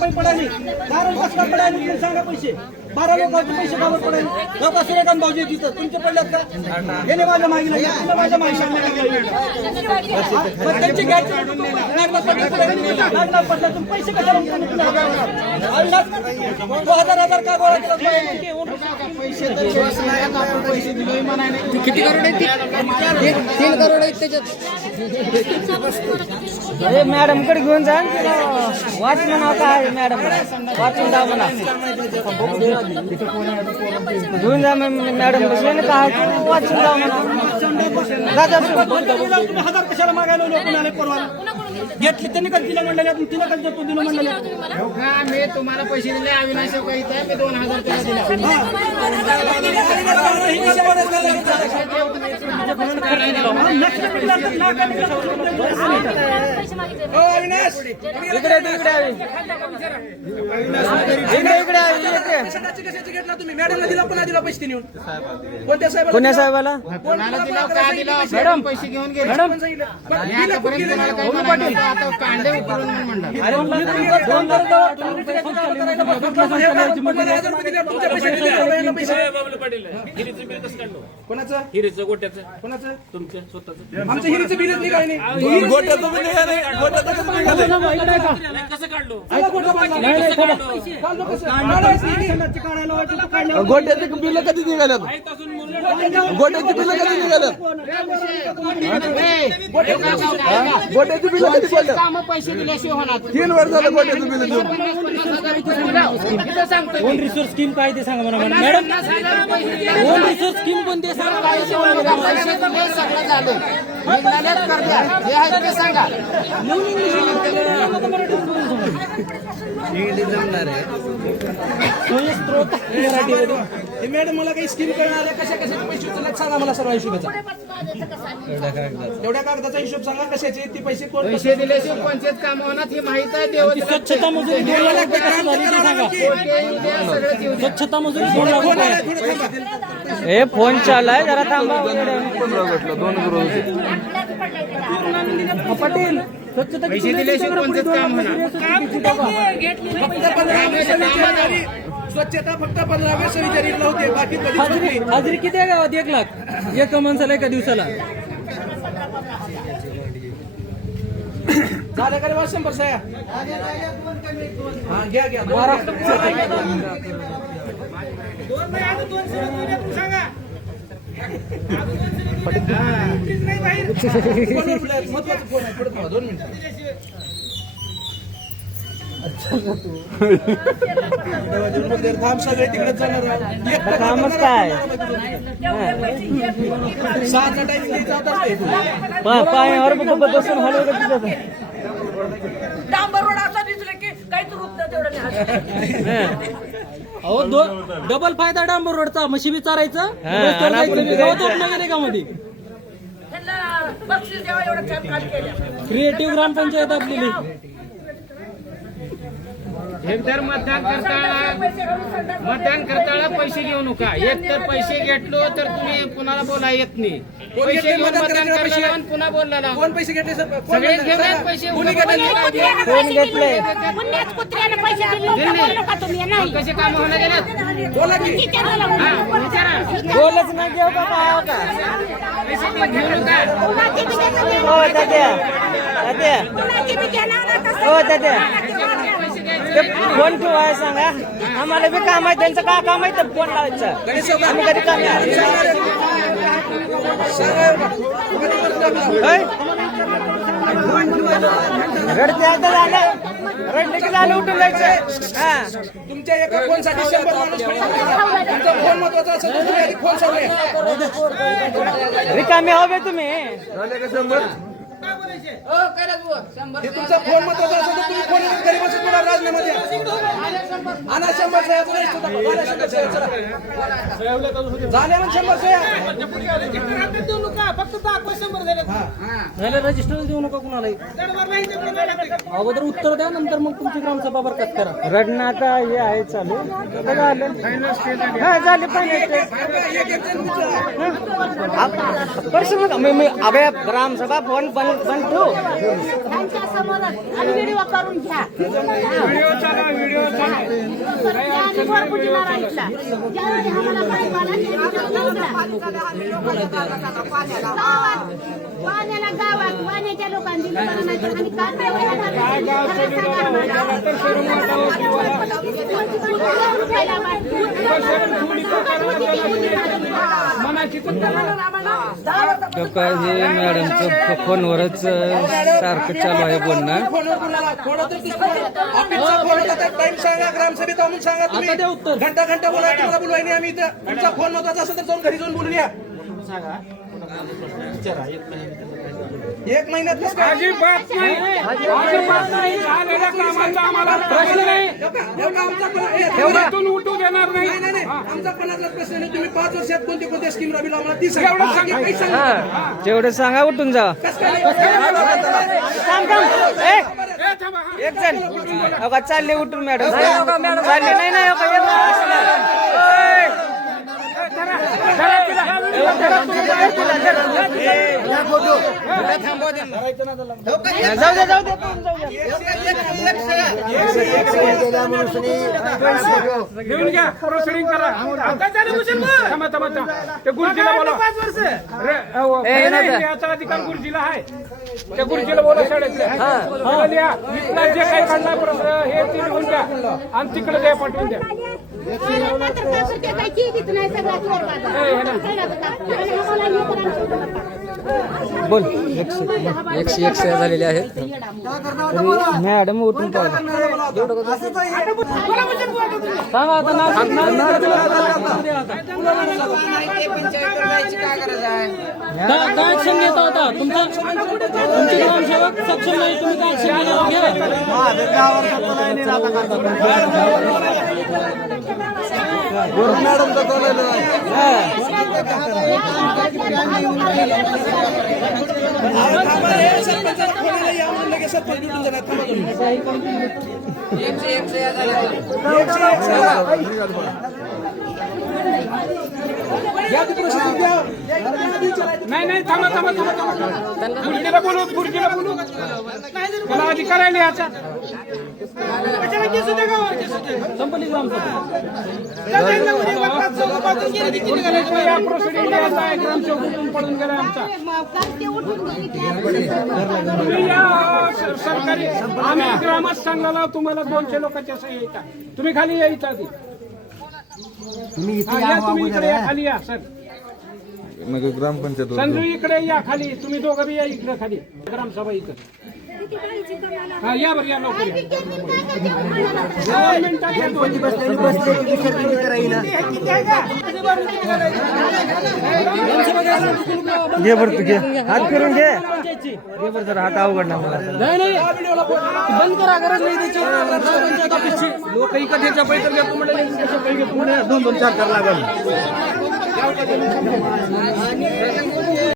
पण पडायले कारण कसला पडायले तुम्ही सांगा पैसे 12 लोकांचे पैसे गावात पडायले लोक सूर्यकांत भाऊजी तिथं तुमचे पडल्यात का गेले माझ्या मागीला तुला माझ्या मागीला त्यांची घ्यायची लागणार पडलं तुम्ही पैसे कशाला 2000 का गोळा केला पैसे दिले किती करोड आहेत 3 करोड आहेत त्याच्यात मॅडम कडे घेऊन जा वाच म्हणा काय मॅडम वाचून जा म्हणा घेऊन जा मॅडम बसले काय वाचून जा म्हणा 1000 कशाला मागायला कोणाला परवा घेतली त्यांनी कधी दिलं म्हणलं तिने कधी देतो दिलं म्हणलं मी तुम्हाला पैसे दिले अविनाश मी 2000 त्याला तुम्ही मॅडमला दिला पुन्हा दिला पैसे नेऊन कोणत्या साहेब कोण्या साहेबाला मॅडम पैसे घेऊन गेले कोणाचं हिरीचं गोट्याचं कोणाचं तुमचं स्वतःचं आमचं हिरीचं बिलच निघाले नाही गोट्याचं बिल निघाले कसं काढलो गोट्याचे बिल कधी निघाल्यात गोट्याची बिल कधी निघाल्यात गोट्याची बिल कधी पडलं पैसे दिल्याशिवाय होणार 3 वर्ष झालं गोट्याचं बिल देऊन ओन रिसोर्स स्कीम काय ते सांगा मला मॅडम ओन रिसोर्स स्कीम कोणती सांगा पैसे सगळं झालं हे आहे ते सांगा मॅडम मला काही स्कीम कळणार आहे कशा कशाचे पैसे उचलत सांगा मला सर्व हिशोबाचा एवढ्या कागदाचा हिशोब सांगा कशाचे ते पैसे कोण पैसे दिल्याशिवाय पंचायत काम होणार हे माहित आहे स्वच्छता मजुरी स्वच्छता मजुरी हे फोन चाललाय जरा थांबा पाटील स्वच्छता पैसे दिल्याशिवाय पंचायत काम होणार स्वच्छता फक्त 15 सविचारीला होते बाकी हाजरी किती आहे गावात 1 लाख एका माणसाला एका दिवसाला झालं का 100 सह्या घ्या घ्या महत्वाचं फोन आहे पुढे 2 मिनिटं थांब सगळे तिकडे जाणार कामच काय 7ला टाइमिंग पायावर बसून हलवलं डांबर रोड असा दिसलं की काहीच होत नाही तेवढं अहो डबल फायदा डांबर रोडचा म्हशी बी चारायचं मध्ये त्यांना बक्षीस द्यावं एवढं छान काम केलं क्रिएटिव्ह ग्रामपंचायत आपली एकतर मतदान करताना पैसे घेऊ नका एक तर पैसे घेतलो तर तुम्ही कुणाला बोला येत नाही पैसे घेऊन मतदान करायला पुन्हा बोलला कोण पैसे घेतले सर सगळे घेऊन पैसे कोण घेतले पुण्याच कुत्र्याने पैसे दिले नका तुम्ही नाही कसे काम होणार गेले बोला की बोलच नाही घेऊ का काय का पैसे घेऊ नका हो दाद्या हो दाद्या फोन ठेवाय सांगा आम्हाला बी काम आहे त्यांचं काय काम आहे तर फोन लावायचं आम्ही कधी काम रडते आता झालं रडले की झालं उठून जायचं हा तुमच्या एका फोनसाठी 100 माणूस तुमचा फोन महत्वाचा असेल तर तुम्ही आधी फोन सांगा रिकामी हवे तुम्ही हे तुमचा फोन महत्वाचा असेल तर तुम्ही फोन घरी बसून तुला राजीनामा आणा 100 सह्या झाल्या मग 100 सह्या रजिस्टर देऊ नका कुणालाही अगोदर उत्तर द्या नंतर मग तुमची ग्रामसभा बरखास्त करा रडणं आता हे आहे चालू झालं हा झाले पाहिजे अभय ग्रामसभा फोन बंद ठेवू त्यांच्या समोर व्हिडिओ करून घ्या आणि घरगुतीला राहिला. ज्यावेळी आम्हाला पाईप आला, पाण्याला गावात पाण्याच्या लोकांनी दिलं बरं नाही तर आणि काय काय वेळा झालं? काय हे मॅडमचं फोनवरच सारखं चालू आहे बोलणं. टाइम सांगा, ग्रामसभेत आणून सांगा तुम्ही. घंटा घंटा बोला, तुम्हाला बोलवाय नाही आम्ही इथं. तुमचा फोन महत्वाचा असेल तर जाऊन घरी जाऊन बोलून या. एक महिन्यात कसं काय? अजिबात नाही, अजिबात नाही. झालेल्या कामाचा आम्हाला प्रश्न नाही. तेवढ्यातून उठू देणार नाही. नाही, नाही, नाही. आमचा कोणाचाच प्रश्न नाही. तुम्ही 5 वर्षात कोणते कोणते स्कीम राबविला आम्हाला ती सांगा. एवढं सांगा. काही सांगा. तेवढं सांगा, उठून जा. कसं काय? एक जण अगं चालले उठून मॅडम. चालले नाही नाही जाऊ दे जाऊ दे. घेऊन घ्या, प्रोसिडिंग करा. थांबा, थांबा, थांबा. ते गुरुजीला बोला. याचा अधिकार गुरुजीला आहे. त्या गुरुजीला बोला शाळेतल्या. लिहा. इथला जे काही काढला हे ते लिहून द्या आणि तिकडे द्या, पाठवून द्या. बोल. 101 झालेले आहेत. मॅडम उठून सांगा आता काय ऍक्शन घेता होता तुमचे ग्रामसेवक सक्षम नाही, तुम्ही काय ऍक्शन नाही नाही, थांबा थांबा थांबा थांबा. गुरुजीला बोलू, गुरुजीला बोलू. मला अधिकार आहे लिहायचा. या प्रोसिडिंग लिहायचा आहे. ग्रामसेवक पडून गेला आमचा. तुम्ही या सरकारी आम्ही ग्रामच सांगला तुम्हाला 200 लोकांच्या सही येतात. तुम्ही खाली यायचा आधी. तुम्ही इकडे या, खाली या सर. मग ग्रामपंचायत संजू इकडे या खाली. तुम्ही दोघं बी या इकडे खाली. ग्रामसभा इथं. हा या बरं, या लवकर या. 2 मिनिटात या. घे बरं तू घे. हात फिरून घे. घे बरं जरा, हात अवघड ना मला. नाही बंद करा, गरज नाही त्याची. लोक इकडच्या पैसे घेतो म्हणजे 2-2, 4 लागल.